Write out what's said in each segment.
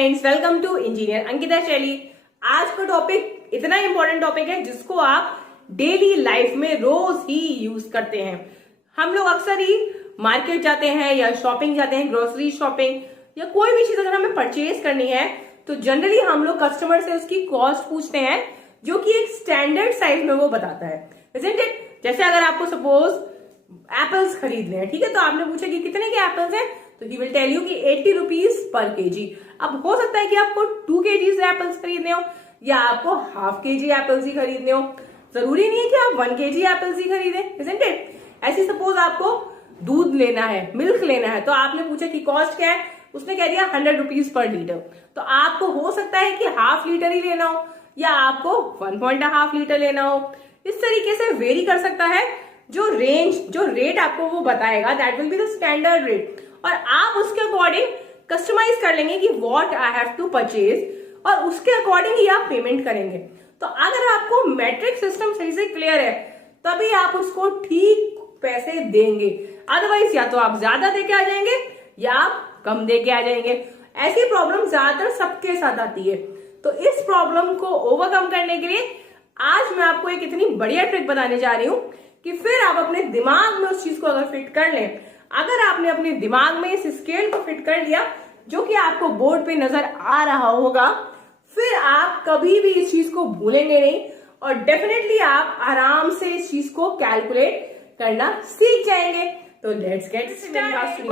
Friends, welcome to engineer Ankita Shaili. आज का topic इतना इंपॉर्टेंट टॉपिक है जिसको आप डेली लाइफ में रोज ही यूज करते हैं। हम लोग अक्सर ही मार्केट जाते हैं या शॉपिंग जाते हैं, ग्रोसरी शॉपिंग या कोई भी चीज अगर हमें परचेज करनी है तो जनरली हम लोग कस्टमर से उसकी कॉस्ट पूछते हैं, जो कि एक स्टैंडर्ड साइज में वो बताता है, isn't it? जैसे अगर आपको सपोज एप्पल्स खरीदने हैं, ठीक है, तो आपने पूछा कि कितने के एप्पल्स हैं, तो ही विल टेल यू कि 80 रुपीज पर केजी। अब हो सकता है कि आपको 2 केजीज एप्पल्स खरीदने हो या आपको हाफ केजी एप्पल्स ही खरीदने हो। जरूरी नहीं है कि आप 1 केजी एप्पल्स ही खरीदें, isn't it? ऐसी सपोज आपको दूध लेना है, मिल्क लेना है, तो आपने पूछा कि कॉस्ट क्या है, उसने कह दिया 100 रुपीज पर लीटर। तो आपको हो सकता है कि हाफ लीटर ही लेना हो या आपको 1.5 लीटर लेना हो। इस तरीके से वेरी कर सकता है। जो रेट आपको वो बताएगा, that will be the standard rate, और आप उसके अकॉर्डिंग कस्टमाइज कर लेंगे कि what I have to purchase, और उसके अकॉर्डिंग ही आप पेमेंट करेंगे। तो अगर आपको मैट्रिक सिस्टम सही से क्लियर है तभी आप उसको ठीक पैसे देंगे, अदरवाइज या तो आप ज्यादा दे के आ जाएंगे या आप कम दे के आ जाएंगे। ऐसी प्रॉब्लम ज्यादातर सबके साथ आती है। तो इस प्रॉब्लम को ओवरकम करने के लिए आज मैं आपको एक इतनी बढ़िया ट्रिक बताने जा रही हूं कि फिर आप अपने दिमाग में उस चीज को अगर फिट कर लें, अगर आपने अपने दिमाग में इस स्केल को फिट कर लिया जो कि आपको बोर्ड पे नजर आ रहा होगा, फिर आप कभी भी इस चीज को भूलेंगे नहीं और डेफिनेटली आप आराम से इस चीज को कैलकुलेट करना सीख जाएंगे। तो लेट्स गेट स्टार्टेड।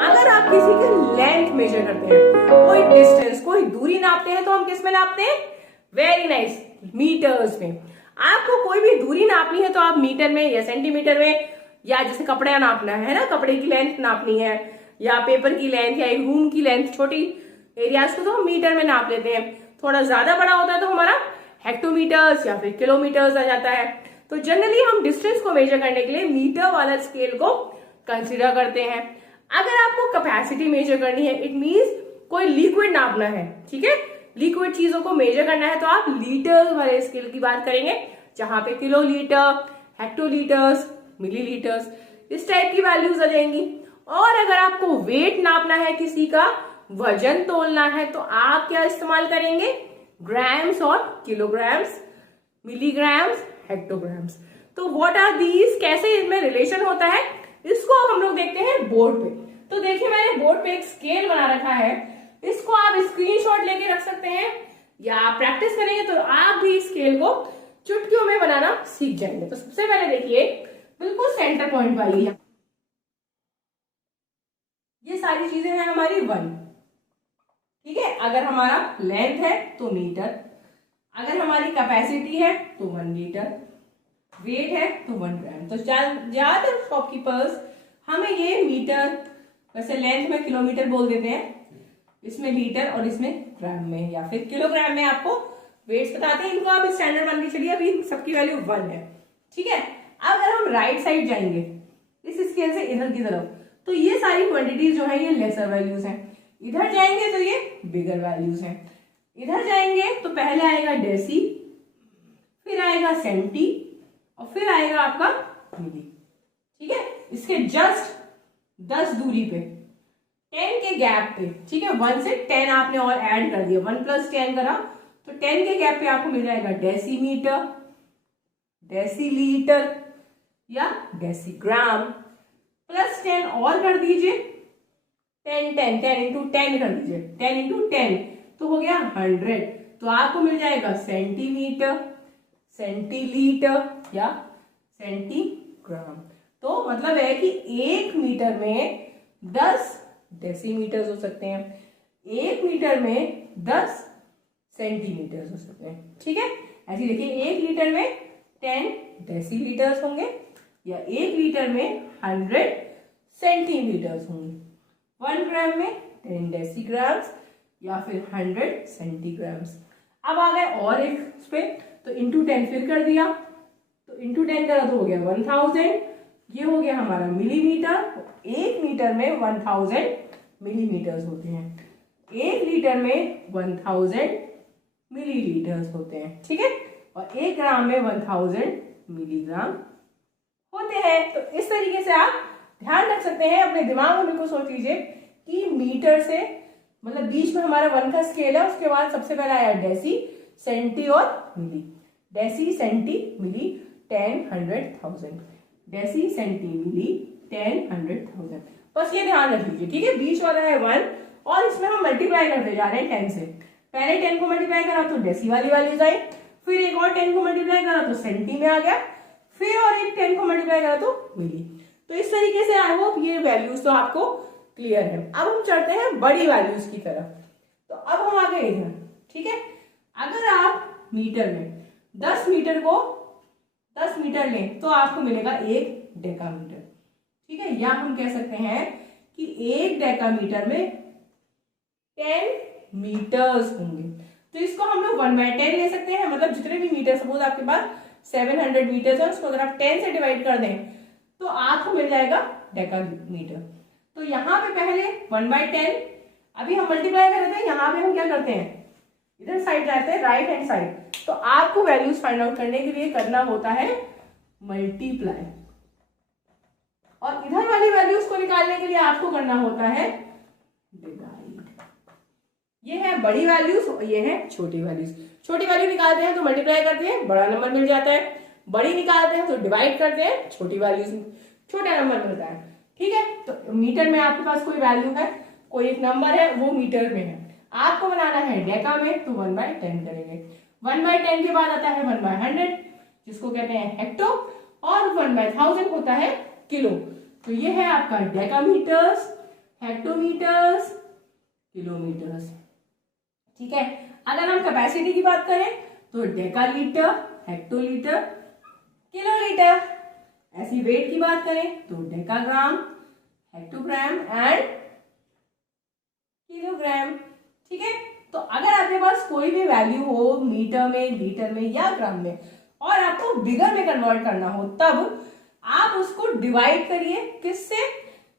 अगर आप किसी की लेंथ मेजर करते हैं, कोई डिस्टेंस, कोई दूरी नापते हैं, तो हम किस में नापते हैं? वेरी नाइस, मीटर्स में। आपको कोई भी दूरी नापनी है तो आप मीटर में या सेंटीमीटर में, या जैसे कपड़ा नापना है ना, कपड़े की लेंथ नापनी है या पेपर की लेंथ या एक रूम की लेंथ, छोटी एरियाज को तो हम मीटर में नाप लेते हैं। थोड़ा ज्यादा बड़ा होता है तो हमारा हेक्टोमीटर्स या फिर किलोमीटर्स आ जाता है। तो जनरली हम डिस्टेंस को मेजर करने के लिए मीटर वाला स्केल को कंसिडर करते हैं। अगर आपको कैपेसिटी मेजर करनी है, इट मीन्स कोई लिक्विड नापना है, ठीक है, लिक्विड चीजों को मेजर करना है, तो आप लीटर वाले स्केल की बात करेंगे, जहां पे किलोलीटर, हेक्टोलीटर्स, मिलीलीटर्स, इस टाइप की वैल्यूज आ जाएंगी। और अगर आपको वेट नापना है, किसी का वजन तोलना है, तो आप क्या इस्तेमाल करेंगे? ग्राम्स और किलोग्राम्स, मिलीग्राम्स, हेक्टोग्राम्स। तो व्हाट आर दीज, कैसे इनमें रिलेशन होता है, इसको हम लोग देखते हैं बोर्ड पे। तो देखिए, मैंने बोर्ड पे एक स्केल बना रखा है, इसको आप स्क्रीनशॉट लेके रख सकते हैं या आप प्रैक्टिस करेंगे तो आप भी स्केल को चुटकियों में बनाना सीख जाएंगे। तो सबसे पहले देखिए, बिल्कुल सेंटर पॉइंट वाली है, ये सारी चीजें हैं हमारी 1, ठीक है। अगर हमारा लेंथ है तो मीटर, अगर हमारी कैपेसिटी है तो 1 लीटर, वेट है तो 1 ग्राम। तो ज्यादातर शॉपकीपर्स हमें ये मीटर, वैसे लेंथ में किलोमीटर बोल देते हैं, इसमें लीटर और इसमें ग्राम में या फिर किलोग्राम में आपको वेट्स बताते हैं। इनको आप स्टैंडर्ड मान के चलिए, अभी सबकी वैल्यू 1 है, ठीक है। अगर हम राइट साइड जाएंगे इस स्केल से इधर की तरफ, तो ये सारी क्वांटिटीज जो है ये लेसर वैल्यूज हैं। इधर जाएंगे तो ये बिगर वैल्यूज हैं। इधर जाएंगे तो पहले आएगा डेसी, फिर आएगा सेंटी और फिर आएगा आपका मिली, ठीक है। इसके जस्ट 10 दूरी पे, 10 के गैप पे, ठीक है, 1 से 10 आपने और ऐड कर दिया, 1 + 10 करा तो 10 के गैप पे आपको मिल जाएगा डेसीमीटर, डेसीलीटर या डेसीग्राम, प्लस 10 और कर दीजिए, 10 10 10 इंटू 10 कर दीजिए, 10 इंटू 10 तो हो गया 100। तो आपको मिल जाएगा सेंटीमीटर, सेंटीलीटर या सेंटीग्राम। तो मतलब है कि 1 मीटर में 10 डेसीमीटर्स हो सकते हैं, 1 मीटर में 10 सेंटीमीटर्स हो सकते हैं, ठीक है। ऐसे देखिए, 1 लीटर में 10 डेसीलीटर्स होंगे या 1 लीटर में 100 सेंटीमीटर्स होंगे, 1 ग्राम में 10 डेसीग्राम्स या फिर 100 सेंटीग्राम्स। अब आ गए और एक उस पे, तो इंटू 10 फिर कर दिया, तो इंटू 10 करा तो हो गया 1000, ये हो गया हमारा मिलीमीटर। 1 मीटर में 1000 मिलीमीटर्स होते हैं, 1 लीटर में 1000 मिलीलीटर्स होते हैं, ठीक है, और 1 ग्राम में 1000 मिलीग्राम होते हैं। तो इस तरीके से आप ध्यान रख सकते हैं, अपने दिमाग में बिल्कुल सोच लीजिए कि मीटर से मतलब बीच में हमारा 1 का स्केल है, उसके बाद सबसे पहले आया डेसी, सेंटी और मिली। डेसी, सेंटी, मिली, 10, 100,000। डेसी, सेंटी, मिली, 10, 100,000। बस ये ध्यान रख लीजिए, ठीक है। बीच वाला है 1 और इसमें हम मल्टीप्लाई करते जा रहे हैं 10 से। पहले 10 को मल्टीप्लाई करा तो डेसी वाली वैल्यूज आई, फिर एक और 10 को मल्टीप्लाई करा तो सेंटी में आ गया, फिर और एक 10 को मल्टीप्लाई करा तो मिली। तो इस तरीके से आई होप ये वैल्यूज तो आपको क्लियर है। अब हम चलते हैं बड़ी वैल्यूज की तरफ। तो अब हम आ गए इधर, ठीक है। अगर आप मीटर में 10 मीटर को 10 मीटर लें तो आपको मिलेगा 1 डेकामीटर, ठीक है। या हम कह सकते हैं कि 1 डेकामीटर में 10 मीटर्स होंगे। तो इसको हम लोग 1/10 ले सकते हैं, मतलब जितने भी मीटर, सपोज आपके पास 700 मीटर्स है, उसको अगर आप 10 से डिवाइड कर दें तो आपको मिल जाएगा डेकामीटर। तो यहाँ पे पहले 1/10, अभी हम मल्टीप्लाई कर रहे थे, यहाँ पे हम क्या करते हैं, इधर साइड जाते हैं, राइट हैंड साइड। तो आपको वैल्यूज फाइंड आउट करने के लिए करना होता है मल्टीप्लाई, और इधर वाली वैल्यूज को निकालने के लिए आपको करना होता है डिवाइड। ये है बड़ी वैल्यूज और ये है छोटी वैल्यूज। छोटी वैल्यू निकालते हैं तो मल्टीप्लाई करते हैं, बड़ा नंबर मिल जाता है। बड़ी निकालते हैं तो डिवाइड करते हैं, छोटी वैल्यूज छोटा नंबर मिलता है, ठीक है। तो मीटर में आपके पास कोई वैल्यू है, कोई एक नंबर है, वो मीटर में है, आपको बनाना है डेका में, तो 1/10 करेंगे। 1/10 के बाद आता है 1/100, जिसको कहते हैं हेक्टो, और 1/1000 होता है किलो। तो ये है आपका डेकामीटर्स, हेक्टोमीटर्स, किलोमीटर्स, ठीक है। अगर हम कैपेसिटी की बात करें तो डेकालीटर, हेक्टोलीटर, किलोलीटर। ऐसी वेट की बात करें तो डेकाग्राम, हेक्टोग्राम एंड किलोग्राम, ठीक है। तो अगर आपके पास कोई भी वैल्यू हो मीटर में, लीटर में या ग्राम में, और आपको बिगर में कन्वर्ट करना हो, तब आप उसको डिवाइड करिए। किससे?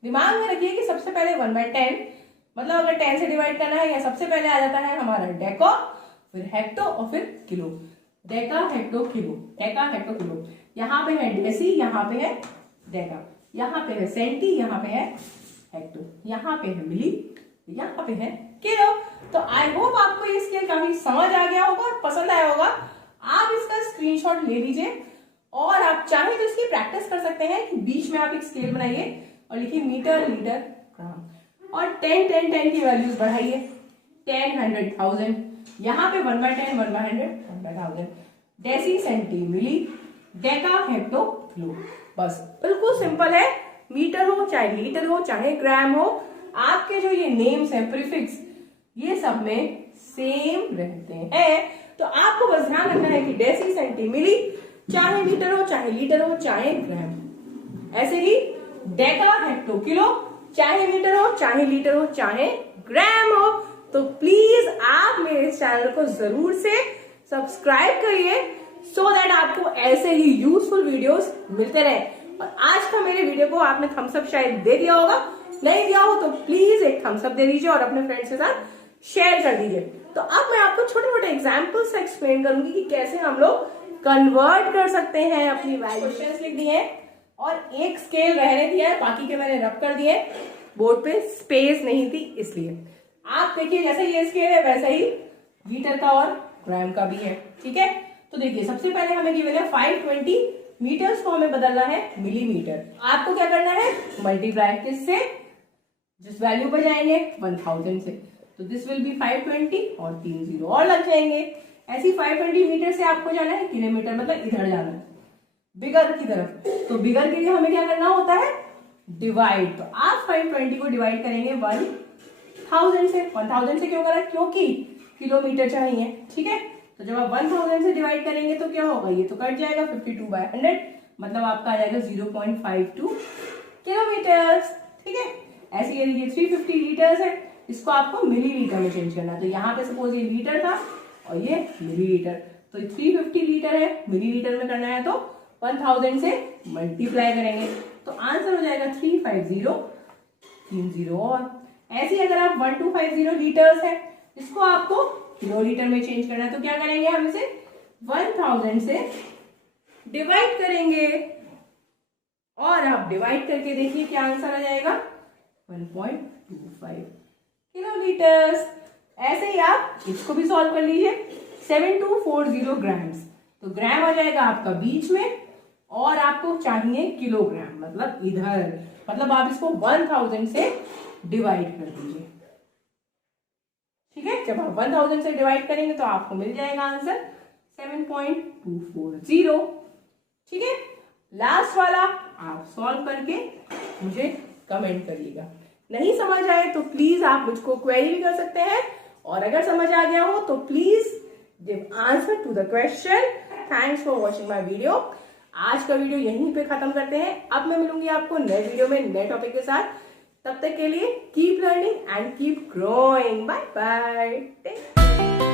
दिमाग में रखिए कि सबसे पहले 1/10, मतलब अगर 10 से डिवाइड करना है, या सबसे पहले आ जाता है हमारा डेको, फिर हेक्टो और फिर kilo. Deka, hecto, kilo, Deka, hecto, kilo. यहाँ पे है डेसी, यहाँ पे है डेका, यहाँ पे है सेंटी, यहाँ पे है हेक्टो, यहाँ पे है मिली, यहाँ पे है किलो। तो आई होप आपको ये स्केल काफी समझ आ गया होगा और पसंद आया होगा। आप इसका स्क्रीनशॉट ले लीजिए, और आप चाहे तो इसकी प्रैक्टिस कर सकते हैं कि बीच में आप एक स्केल बनाइए और लिखिए मीटर, लीटर, ग्राम, और 10, 10, 10 की वैल्यूज बढ़ाइए, 10, 100,000, यहाँ पे 1/10, 1/100, 1/1000, डेसी, सेंटी, मिली, डेका, हेक्टो, किलो। बस बिल्कुल सिंपल है। मीटर हो चाहे लीटर हो चाहे ग्राम हो, आपके जो ये नेम्स हैं, प्रीफिक्स, ये सब में सेम रहते हैं। तो आपको बस ध्यान रखना है कि डेसी, सेंटी, मिली, चाहे मीटर हो चाहे लीटर हो चाहे ग्राम। ऐसे ही डेका, हेक्टो, किलो, चाहे मीटर हो चाहे लीटर हो चाहे ग्राम हो। तो प्लीज आप मेरे इस चैनल को जरूर से सब्सक्राइब करिए, सो दैट आपको ऐसे ही यूजफुल वीडियोस मिलते रहे। और आज का मेरे वीडियो को आपने थम्स अप शायद दे दिया होगा, नहीं दिया हो तो प्लीज एक थम्स अप दे दीजिए और अपने फ्रेंड्स के साथ शेयर कर दीजिए। तो अब मैं आपको छोटे छोटे एग्जाम्पल से एक्सप्लेन करूंगी कि कैसे हम लोग कन्वर्ट कर सकते हैं अपनी वैल्यूएशंस लिख दी है, और एक स्केल रहने दिया है, बाकी के मैंने रब कर दिए। बोर्ड पे स्पेस नहीं थी इसलिए। आप देखिए जैसे ये स्केल है वैसा ही लीटर का और ग्राम का भी है, ठीक है। तो देखिए सबसे पहले हमें गिवन है 520 मीटर्स को हमें बदलना है मिलीमीटर। आपको क्या करना है? मल्टीप्लाई किससे? जिस वैल्यू पर जाएंगे 1000 से, तो दिस विल बी 520 और 3 0 और लग जाएंगे। ऐसी 520 मीटर से आपको जाना है किलोमीटर, मतलब इधर जाना है बिगर की तरफ। तो बिगर के लिए हमें क्या करना होता है? डिवाइड। तो आप 520 को डिवाइड करेंगे 1000 से। 1000 से क्यों करा? क्योंकि किलोमीटर चाहिए, ठीक है। तो जब आप 1000 से डिवाइड करेंगे तो क्या होगा? ये तो कट जाएगा 52/100, मतलब आपका आ जाएगा 0.52 किलोमीटर, ठीक है। ऐसे ये 350 लीटर्स है, इसको आपको मिलीलीटर में चेंज करना है। तो यहाँ पे सपोज ये लीटर था और ये मिलीलीटर, तो 350 लीटर है, मिलीलीटर में करना है तो 1000 से मल्टीप्लाई करेंगे, तो आंसर हो जाएगा 350 और ऐसे ही अगर आप 1250 लीटर्स है, इसको आपको किलोलीटर में चेंज करना है, तो क्या करेंगे? हम इसे 1000 से डिवाइड करेंगे, और आप डिवाइड करके देखिए क्या आंसर आ जाएगा 1.25। किलोलीटर्स। ऐसे ही आप इसको भी सॉल्व कर लीजिए। 7240 ग्राम्स, तो ग्राम आ जाएगा आपका बीच में और आपको चाहिए किलोग्राम, मतलब इधर, मतलब आप इसको 1000 से डिवाइड कर दीजिए। ठीक है, जब आप 1000 से डिवाइड करेंगे तो आपको मिल जाएगा आंसर 7.240। ठीक है, लास्ट वाला आप सॉल्व करके मुझे कमेंट करिएगा। नहीं समझ आए तो प्लीज आप मुझको क्वेरी भी कर सकते हैं, और अगर समझ आ गया हो तो please give answer to the question. Thanks for watching my video. आज का वीडियो यहीं पे खत्म करते हैं। अब मैं मिलूंगी आपको नए वीडियो में नए टॉपिक के साथ। तब तक के लिए keep learning and keep growing. Bye bye.